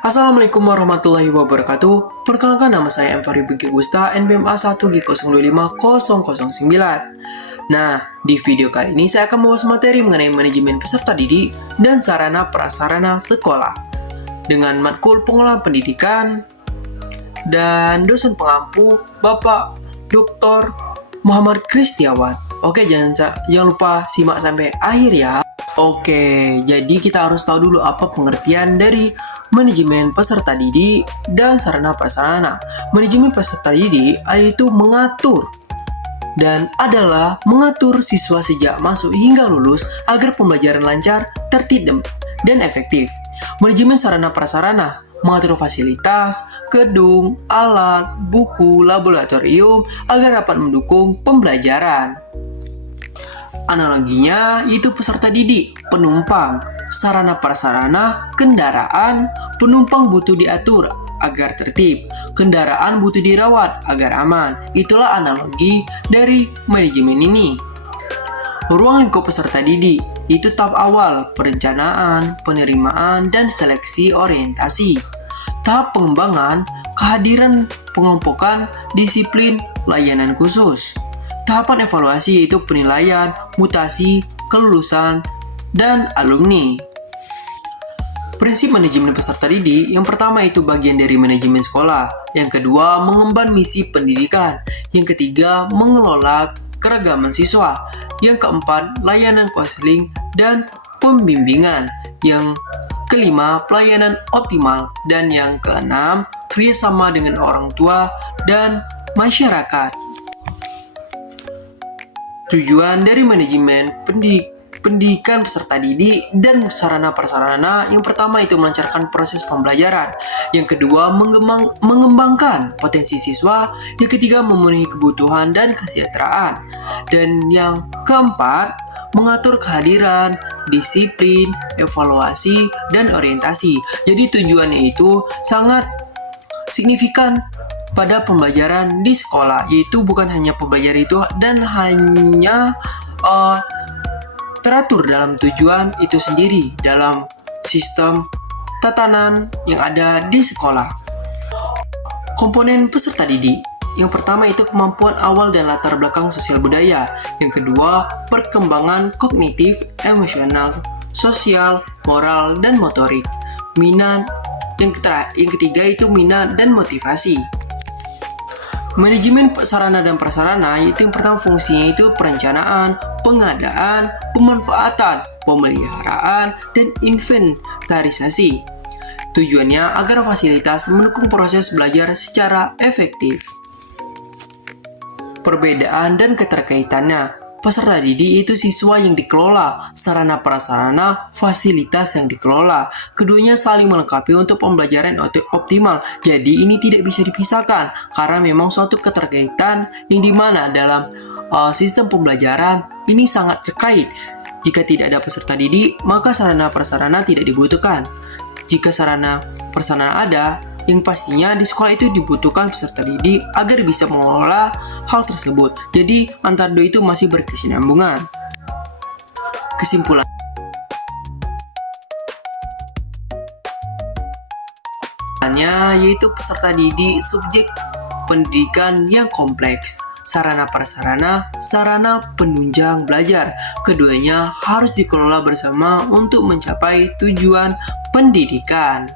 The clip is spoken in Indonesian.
Assalamualaikum warahmatullahi wabarakatuh. Perkenalkan, nama saya M. Fahri Begi Gusta, NBMA 1G0250009. Nah, di video kali ini saya akan membahas materi mengenai manajemen peserta didik dan sarana prasarana sekolah dengan matkul pengolahan pendidikan dan dosen pengampu Bapak Dr. Muhammad Kristiawan. Oke, jangan lupa simak sampai akhir ya. Oke, jadi kita harus tahu dulu apa pengertian dari manajemen peserta didik dan sarana prasarana. Manajemen peserta didik itu mengatur dan adalah mengatur siswa sejak masuk hingga lulus agar pembelajaran lancar, tertib, dan efektif. Manajemen sarana prasarana mengatur fasilitas, gedung, alat, buku, laboratorium agar dapat mendukung pembelajaran. Analoginya yaitu peserta didik, penumpang, sarana prasarana, kendaraan, penumpang butuh diatur agar tertib, kendaraan butuh dirawat agar aman. Itulah analogi dari manajemen ini. Ruang lingkup peserta didik itu tahap awal, perencanaan, penerimaan, dan seleksi orientasi. Tahap pengembangan, kehadiran pengelompokan, disiplin, layanan khusus. Tahapan evaluasi yaitu penilaian, mutasi, kelulusan, dan alumni. Prinsip manajemen peserta didik yang pertama itu bagian dari manajemen sekolah. Yang kedua, mengemban misi pendidikan. Yang ketiga, mengelola keragaman siswa. Yang keempat, layanan konseling dan pembimbingan. Yang kelima, pelayanan optimal. Dan yang keenam, kerjasama dengan orang tua dan masyarakat. Tujuan dari manajemen pendidikan peserta didik dan sarana prasarana yang pertama itu melancarkan proses pembelajaran, yang kedua mengembangkan potensi siswa, yang ketiga memenuhi kebutuhan dan kesejahteraan, dan yang keempat mengatur kehadiran, disiplin, evaluasi, dan orientasi. Jadi tujuannya itu sangat signifikan pada pembelajaran di sekolah, yaitu bukan hanya pembelajaran itu dan hanya teratur dalam tujuan itu sendiri dalam sistem tatanan yang ada di sekolah. Komponen peserta didik yang pertama itu kemampuan awal dan latar belakang sosial budaya. Yang kedua, perkembangan kognitif, emosional, sosial, moral, dan motorik. Minat. Yang ketiga itu minat dan motivasi. Manajemen sarana dan prasarana yaitu yang pertama fungsinya itu perencanaan, pengadaan, pemanfaatan, pemeliharaan, dan inventarisasi. Tujuannya agar fasilitas mendukung proses belajar secara efektif. Perbedaan dan keterkaitannya. Peserta didik itu siswa yang dikelola, sarana prasarana, fasilitas yang dikelola. Keduanya saling melengkapi untuk pembelajaran optimal. Jadi ini tidak bisa dipisahkan karena memang suatu keterkaitan yang dimana dalam sistem pembelajaran ini sangat terkait. Jika tidak ada peserta didik, maka sarana prasarana tidak dibutuhkan. Jika sarana prasarana ada, yang pastinya di sekolah itu dibutuhkan peserta didik agar bisa mengelola hal tersebut. Jadi antara dua itu masih berkesinambungan. Kesimpulan yaitu peserta didik subjek pendidikan yang kompleks. Sarana prasarana, sarana penunjang belajar. Keduanya harus dikelola bersama untuk mencapai tujuan pendidikan.